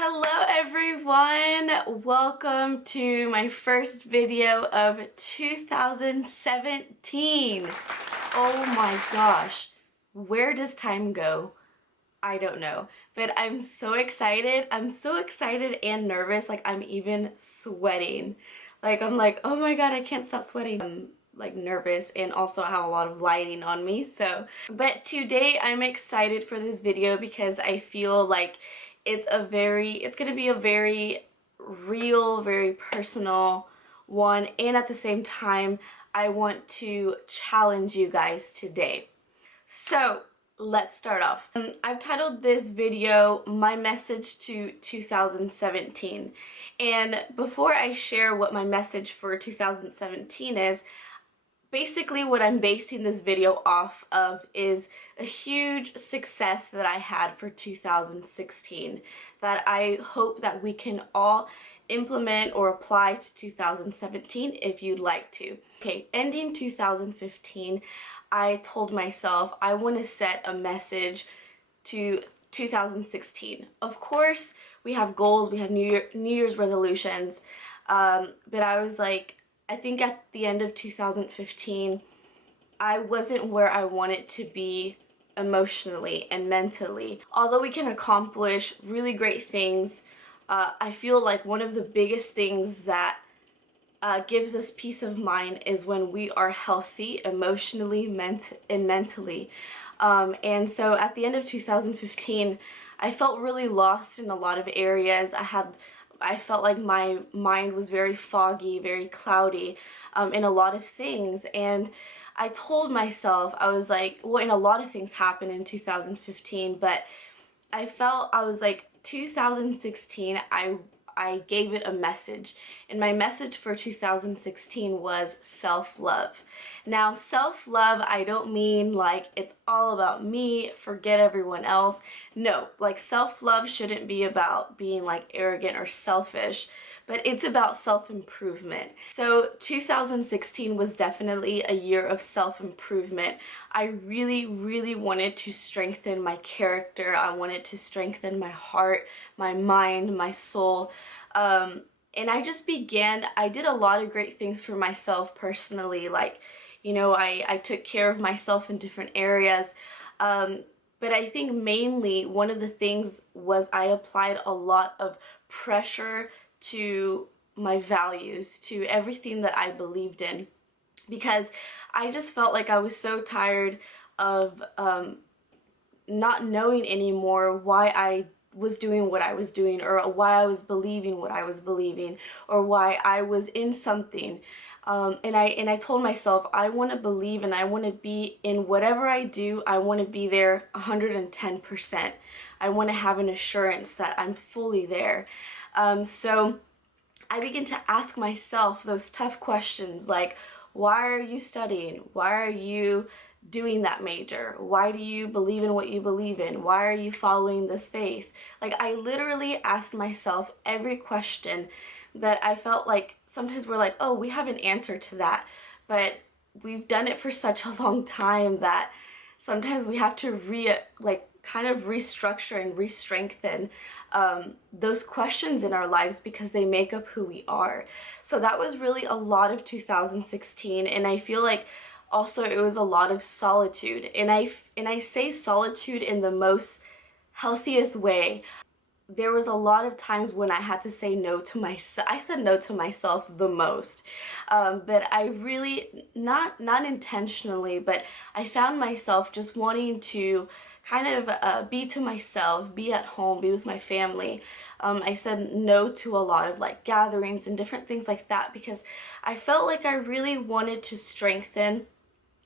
Hello everyone! Welcome to my first video of 2017. Oh my gosh, where does time go? I don't know, but I'm so excited. I'm so excited and nervous, like I'm even sweating. I'm like, oh my god, I can't stop sweating. I'm like nervous, and also I have a lot of lighting on me, but today I'm excited for this video because I feel like it's gonna be a very real, very personal one, and at the same time I want to challenge you guys today. So let's start off. I've titled this video My Message to 2017, and before I share what my message for 2017 is, basically what I'm basing this video off of is a huge success that I had for 2016 that I hope that we can all implement or apply to 2017 if you'd like to. Okay, ending 2015, I told myself I want to set a message to 2016. Of course, we have goals, we have New Year's resolutions, but I was like, I think at the end of 2015, I wasn't where I wanted to be emotionally and mentally. Although we can accomplish really great things, I feel like one of the biggest things that gives us peace of mind is when we are healthy emotionally and mentally. And so at the end of 2015, I felt really lost in a lot of areas. I felt like my mind was very foggy, very cloudy in a lot of things, and I told myself, I was like, well, and a lot of things happened in 2015, but I was like, 2016, I gave it a message, and my message for 2016 was self-love. Now, self-love, I don't mean like it's all about me, forget everyone else. No, like self-love shouldn't be about being like arrogant or selfish, but it's about self-improvement. So 2016 was definitely a year of self-improvement. I really, really wanted to strengthen my character. I wanted to strengthen my heart, my mind, my soul. And I did a lot of great things for myself personally. Like, you know, I took care of myself in different areas. But I think mainly one of the things was I applied a lot of pressure to my values, to everything that I believed in, because I just felt like I was so tired of not knowing anymore why I was doing what I was doing, or why I was believing what I was believing, or why I was in something. And I told myself, I want to believe and I want to be in whatever I do. I want to be there 110%. I want to have an assurance that I'm fully there. So I began to ask myself those tough questions like, why are you studying? Why are you doing that major? Why do you believe in what you believe in? Why are you following this faith? Like, I literally asked myself every question that I felt like sometimes we're like, oh, we have an answer to that, but we've done it for such a long time that sometimes we have to kind of restructure and re-strengthen those questions in our lives because they make up who we are. So that was really a lot of 2016, and I feel like also it was a lot of solitude, and I say solitude in the most healthiest way. There was a lot of times when I had to say no to myself. I said no to myself the most, but I really, not intentionally, but I found myself just wanting to kind of be to myself, be at home, be with my family. I said no to a lot of like gatherings and different things like that because I felt like I really wanted to strengthen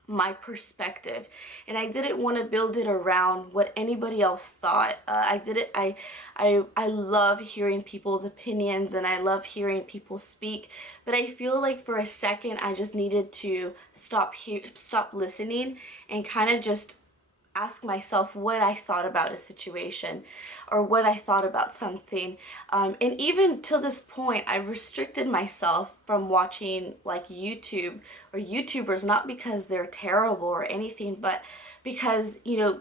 my perspective, and I didn't want to build it around what anybody else thought. I love hearing people's opinions, and I love hearing people speak, but I feel like for a second I just needed to stop listening and kind of just ask myself what I thought about a situation or what I thought about something. And even till this point, I restricted myself from watching like YouTube or YouTubers, not because they're terrible or anything, but because, you know,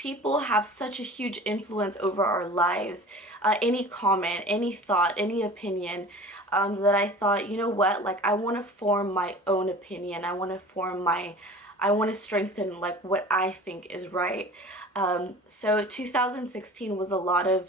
people have such a huge influence over our lives. Any comment, any thought, any opinion, that I thought, you know what, like I want to form my own opinion. I want to strengthen like what I think is right. So 2016 was a lot of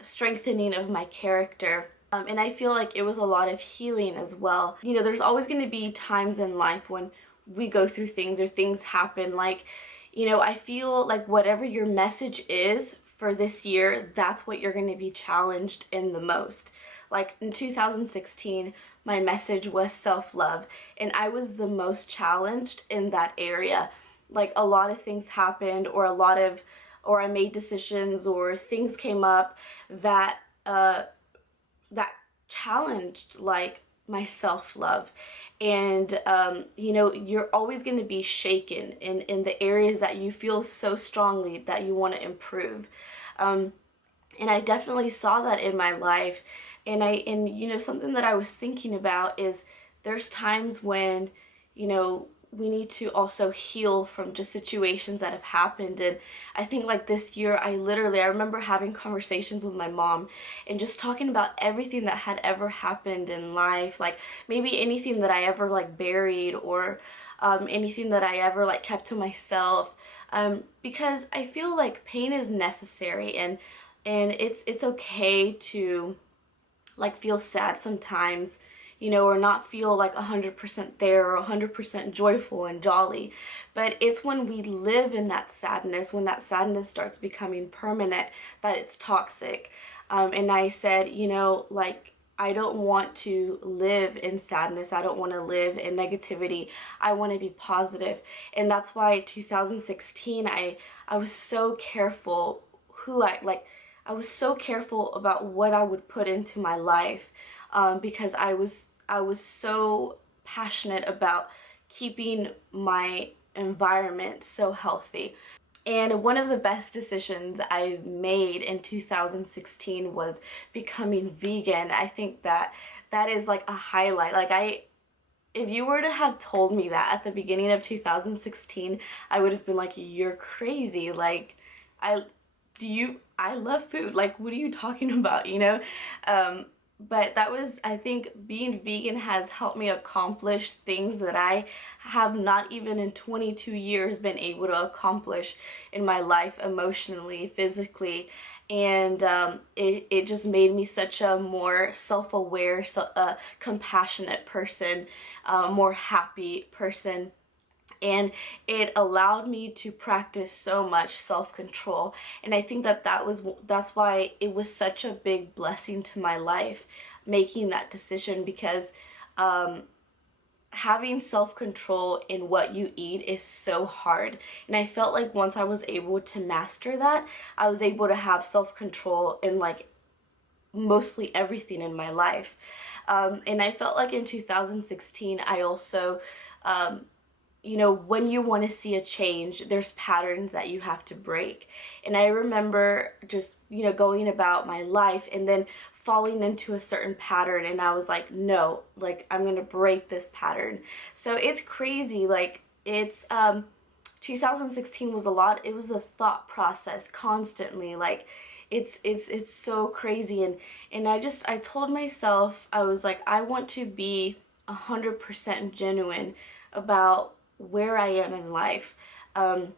strengthening of my character. And I feel like it was a lot of healing as well. You know, there's always going to be times in life when we go through things or things happen. Like, you know, I feel like whatever your message is for this year, that's what you're going to be challenged in the most. Like in 2016, my message was self-love, and I was the most challenged in that area. Like a lot of things happened, or I made decisions, or things came up that that challenged like my self-love. And you know, you're always going to be shaken in the areas that you feel so strongly that you want to improve. And I definitely saw that in my life. And you know, something that I was thinking about is there's times when, you know, we need to also heal from just situations that have happened. And I think like this year, I remember having conversations with my mom and just talking about everything that had ever happened in life, like maybe anything that I ever like buried, or anything that I ever like kept to myself, because I feel like pain is necessary, and it's okay to like feel sad sometimes, you know, or not feel like 100% there, or 100% joyful and jolly. But it's when we live in that sadness, when that sadness starts becoming permanent, that it's toxic. And I said, you know, like, I don't want to live in sadness. I don't want to live in negativity. I want to be positive. And that's why 2016, I was so careful I was so careful about what I would put into my life, because I was so passionate about keeping my environment so healthy. And one of the best decisions I made in 2016 was becoming vegan. I think that is like a highlight. Like, if you were to have told me that at the beginning of 2016, I would have been like, you're crazy. Like, I love food. Like, what are you talking about, you know? But that was, I think being vegan has helped me accomplish things that I have not even in 22 years been able to accomplish in my life, emotionally, physically. And it just made me such a more self-aware, compassionate person, more happy person. And it allowed me to practice so much self-control. And I think that's why it was such a big blessing to my life, making that decision, because having self-control in what you eat is so hard. And I felt like once I was able to master that, I was able to have self-control in like mostly everything in my life. And I felt like in 2016, I also you know, when you want to see a change, there's patterns that you have to break. And I remember just, you know, going about my life and then falling into a certain pattern, and I was like, no, like, I'm gonna break this pattern. So it's crazy. Like, it's 2016 was a lot. It was a thought process constantly. Like, it's so crazy. And I told myself, I was like, I want to be 100% genuine about where I am in life, and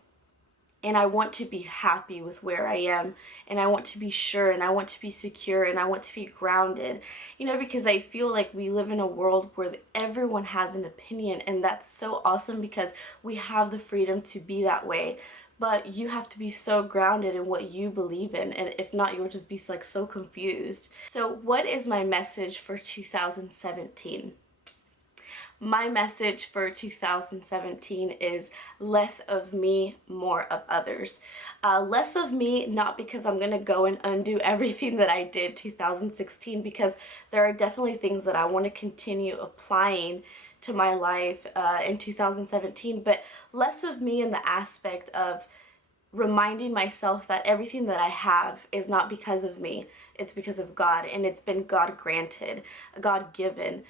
I want to be happy with where I am, and I want to be sure, and I want to be secure, and I want to be grounded, you know, because I feel like we live in a world where everyone has an opinion, and that's so awesome because we have the freedom to be that way. But you have to be so grounded in what you believe in, and if not, you'll just be like so confused. So what is my message for 2017? My message for 2017 is less of me, more of others. Less of me, not because I'm gonna go and undo everything that I did 2016, because there are definitely things that I want to continue applying to my life in 2017, but less of me in the aspect of reminding myself that everything that I have is not because of me, it's because of God, and it's been God granted, God given.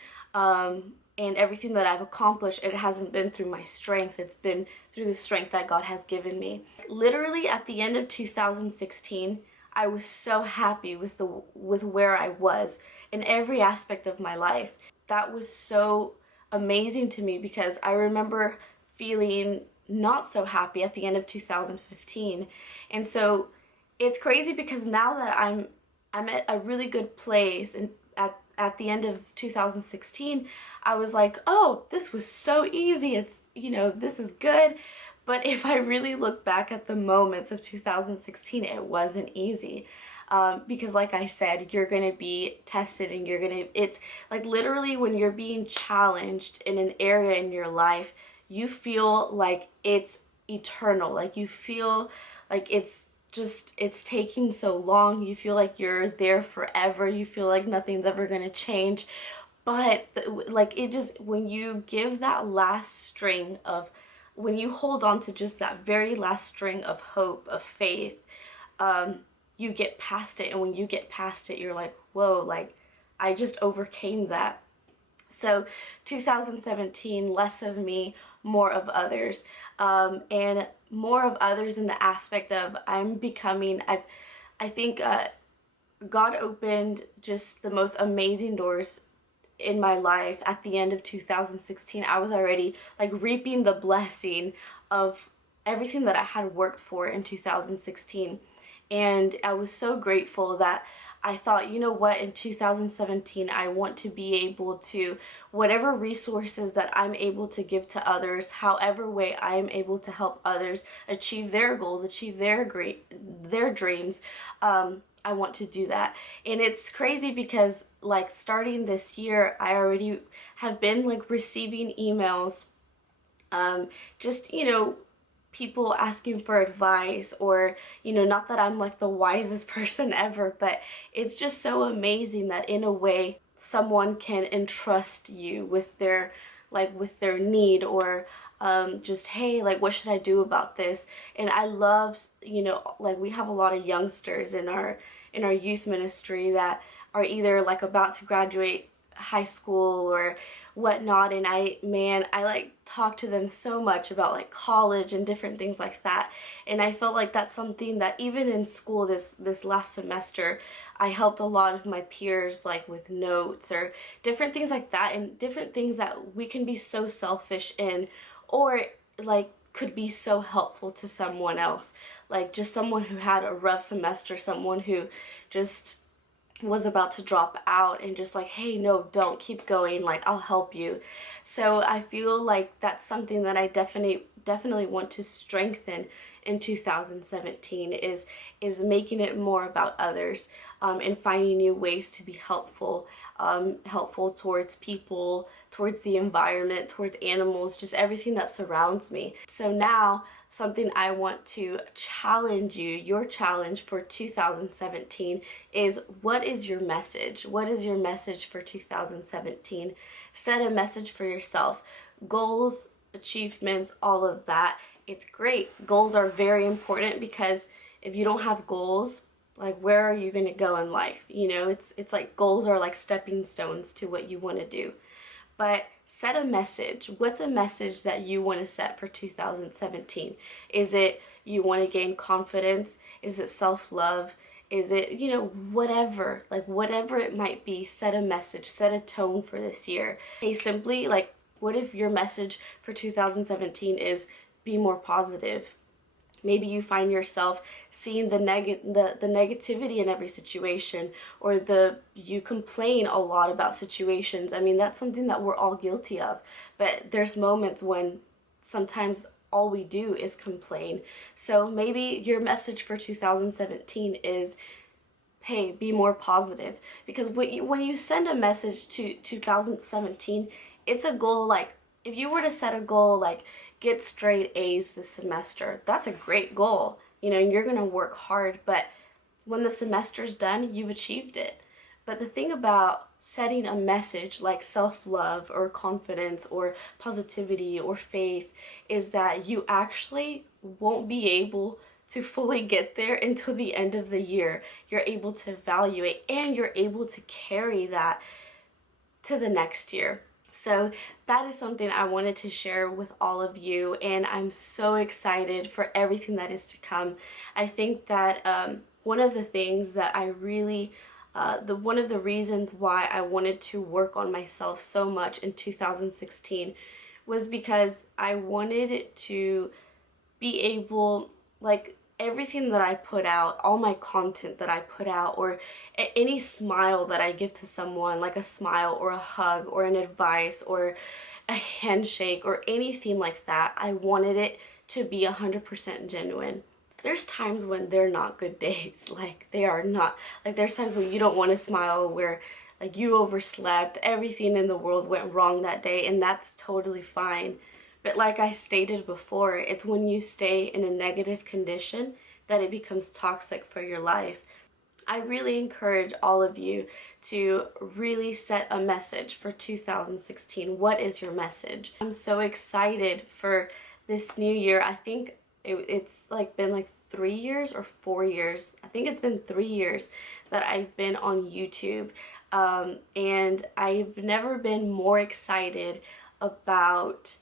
and everything that I've accomplished, it hasn't been through my strength, it's been through the strength that God has given me. Literally at the end of 2016, I was so happy with where I was in every aspect of my life. That was so amazing to me because I remember feeling not so happy at the end of 2015. And so it's crazy because now that I'm at a really good place, and at the end of 2016, I was like, oh, this was so easy. It's, you know, this is good. But if I really look back at the moments of 2016, it wasn't easy. Because like I said, you're going to be tested, and it's like literally when you're being challenged in an area in your life, you feel like it's eternal. Like you feel like it's taking so long. You feel like you're there forever. You feel like nothing's ever going to change. But like it just, when you give that last string of, when you hold on to just that very last string of hope, of faith, you get past it. And when you get past it, you're like, whoa, like I just overcame that. So 2017, less of me, more of others, and more of others in the aspect of I think God opened just the most amazing doors in my life at the end of 2016. I was already like reaping the blessing of everything that I had worked for in 2016. And I was so grateful that I thought, you know what, in 2017, I want to be able to, whatever resources that I'm able to give to others, however way I'm able to help others achieve their goals, achieve their dreams, I want to do that. And it's crazy because like starting this year, I already have been like receiving emails, just, you know, people asking for advice, or, you know, not that I'm like the wisest person ever, but it's just so amazing that in a way someone can entrust you with their need, or just, hey, like what should I do about this? And I love, you know, like we have a lot of youngsters in our youth ministry that are either like about to graduate high school or whatnot, and I like talk to them so much about like college and different things like that. And I felt like that's something that even in school this last semester, I helped a lot of my peers like with notes or different things like that, and different things that we can be so selfish in, or like could be so helpful to someone else, like just someone who had a rough semester, someone who just was about to drop out, and just like, hey, no, don't, keep going, like I'll help you. So I feel like that's something that I definitely want to strengthen in 2017, is making it more about others, and finding new ways to be helpful, helpful towards people, towards the environment, towards animals, just everything that surrounds me. So now something I want to challenge you, your challenge for 2017 is, what is your message? What is your message for 2017? Set a message for yourself. Goals, achievements, all of that. It's great. Goals are very important, because if you don't have goals, like where are you going to go in life? You know, it's like goals are like stepping stones to what you want to do. But set a message. What's a message that you want to set for 2017? Is it you want to gain confidence? Is it self-love? Is it, you know, whatever, like whatever it might be, set a message, set a tone for this year. Hey, simply like, what if your message for 2017 is be more positive? Maybe you find yourself seeing the negativity in every situation, or you complain a lot about situations. I mean, that's something that we're all guilty of. But there's moments when sometimes all we do is complain. So maybe your message for 2017 is, hey, be more positive. Because when you send a message to 2017, it's a goal. Like if you were to set a goal like get straight A's this semester, that's a great goal, you know, and you're gonna work hard, but when the semester's done, you've achieved it. But the thing about setting a message like self-love or confidence or positivity or faith is that you actually won't be able to fully get there until the end of the year. You're able to evaluate, and you're able to carry that to the next year. So that is something I wanted to share with all of you, and I'm so excited for everything that is to come. I think that one of the things that I really, one of the reasons why I wanted to work on myself so much in 2016 was because I wanted to be able, like, everything that I put out, all my content that I put out, or any smile that I give to someone, like a smile or a hug or an advice or a handshake or anything like that, I wanted it to be 100% genuine. There's times when they're not good days, like they are not, like there's times when you don't want to smile, where like you overslept, everything in the world went wrong that day, and that's totally fine. But like I stated before, it's when you stay in a negative condition that it becomes toxic for your life. I really encourage all of you to really set a message for 2016. What is your message? I'm so excited for this new year. I think it's like been like 3 years or 4 years. I think it's been 3 years that I've been on YouTube. And I've never been more excited about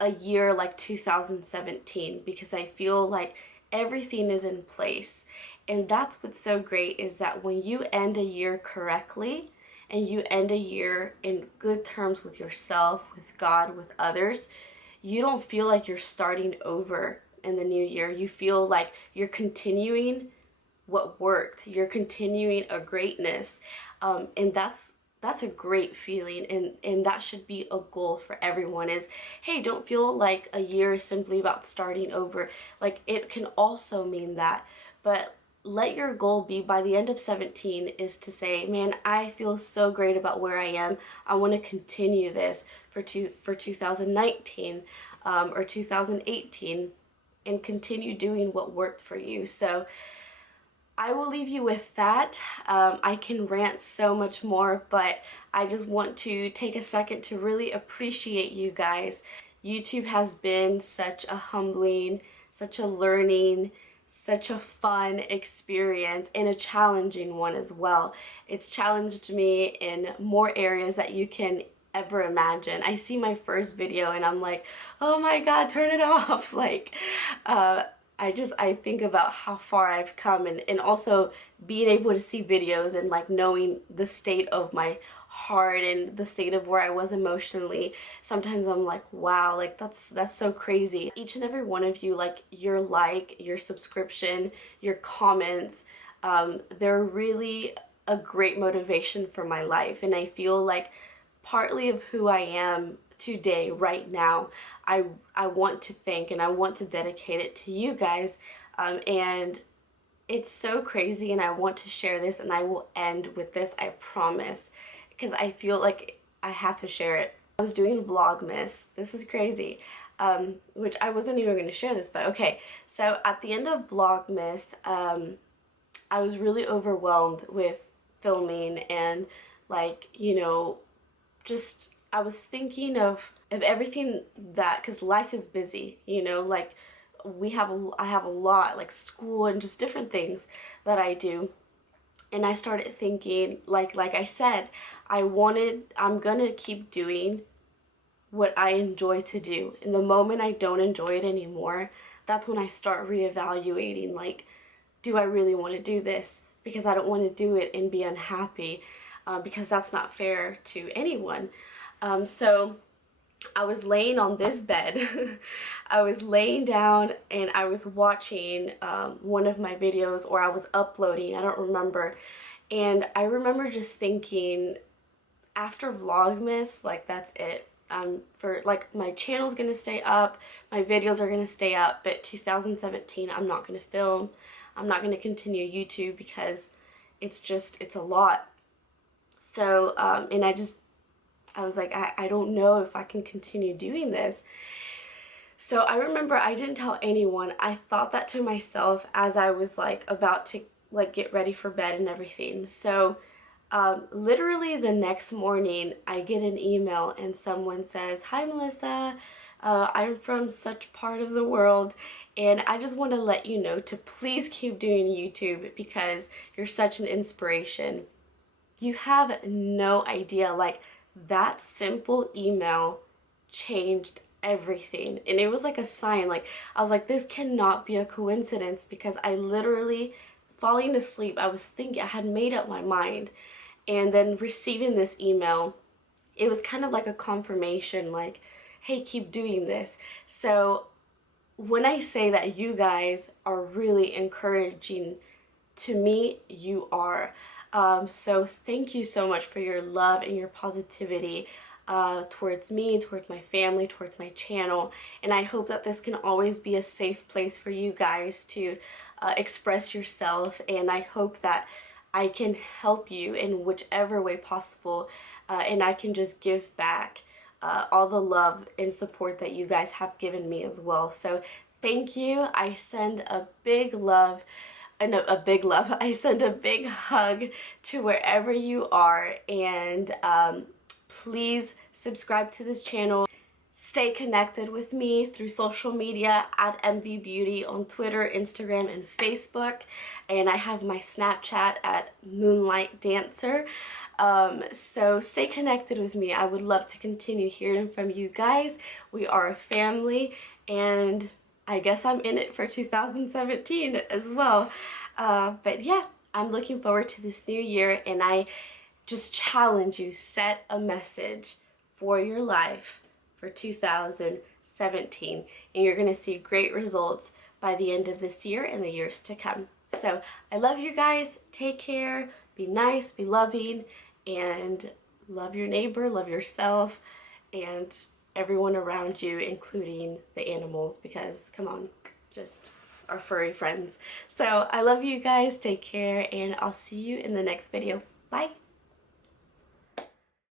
a year like 2017, because I feel like everything is in place. And that's what's so great, is that when you end a year correctly and you end a year in good terms with yourself, with God, with others, you don't feel like you're starting over in the new year. You feel like you're continuing what worked. You're continuing a greatness. And that's a great feeling, and that should be a goal for everyone, is, hey, don't feel like a year is simply about starting over. Like, it can also mean that, but let your goal be, by the end of 17, is to say, man, I feel so great about where I am. I want to continue this for 2019 or 2018, and continue doing what worked for you. So I will leave you with that. I can rant so much more, but I just want to take a second to really appreciate you guys. YouTube has been such a humbling, such a learning, such a fun experience, and a challenging one as well. It's challenged me in more areas that you can ever imagine. I see my first video and I'm like, oh my god, turn it off. Like, I think about how far I've come, and also being able to see videos and like knowing the state of my heart and the state of where I was emotionally. Sometimes I'm like, wow, like that's so crazy. Each and every one of you, like your subscription, your comments, they're really a great motivation for my life, and I feel like partly of who I am today, right now, I want to thank and I want to dedicate it to you guys, and it's so crazy, and I want to share this, and I will end with this, I promise, because I feel like I have to share it. I was doing Vlogmas. This is crazy, which I wasn't even going to share this, but okay. So at the end of Vlogmas, I was really overwhelmed with filming, and like, you know, just I was thinking of everything that, because life is busy, you know, like I have a lot, like school and just different things that I do. And I started thinking, like I said, I'm gonna keep doing what I enjoy to do. And the moment I don't enjoy it anymore, that's when I start reevaluating, like, do I really want to do this? Because I don't want to do it and be unhappy, because that's not fair to anyone. So I was laying on this bed. I was laying down and I was watching one of my videos, or I was uploading, I don't remember. And I remember just thinking, after Vlogmas, like, that's it. For like, my channel's gonna stay up, my videos are gonna stay up, but 2017 I'm not gonna film. I'm not gonna continue YouTube because it's a lot. So and I was like, I don't know if I can continue doing this. So I remember I didn't tell anyone. I thought that to myself as I was like about to like get ready for bed and everything. So literally the next morning I get an email and someone says, hi Melissa, I'm from such part of the world, and I just want to let you know to please keep doing YouTube because you're such an inspiration. You have no idea, like, that simple email changed everything. And it was like a sign. Like, I was like, this cannot be a coincidence, because I literally, falling asleep, I was thinking, I had made up my mind. And then receiving this email, it was kind of like a confirmation, like, hey, keep doing this. So when I say that you guys are really encouraging to me, you are. So thank you so much for your love and your positivity towards me, towards my family, towards my channel. And I hope that this can always be a safe place for you guys to express yourself. And I hope that I can help you in whichever way possible, and I can just give back all the love and support that you guys have given me as well. So thank you. I send a big love, I send a big hug to wherever you are, and please subscribe to this channel. Stay connected with me through social media at mvbeautyy on Twitter, Instagram, and Facebook. And I have my Snapchat at Moonlight Dancer. So stay connected with me. I would love to continue hearing from you guys. We are a family, and I guess I'm in it for 2017 as well. But yeah, I'm looking forward to this new year, and I just challenge you, set a message for your life for 2017, and you're going to see great results by the end of this year and the years to come. So I love you guys. Take care. Be nice, be loving, and love your neighbor, love yourself, and everyone around you, including the animals, because come on, just our furry friends. So I love you guys. Take care, and I'll see you in the next video. Bye.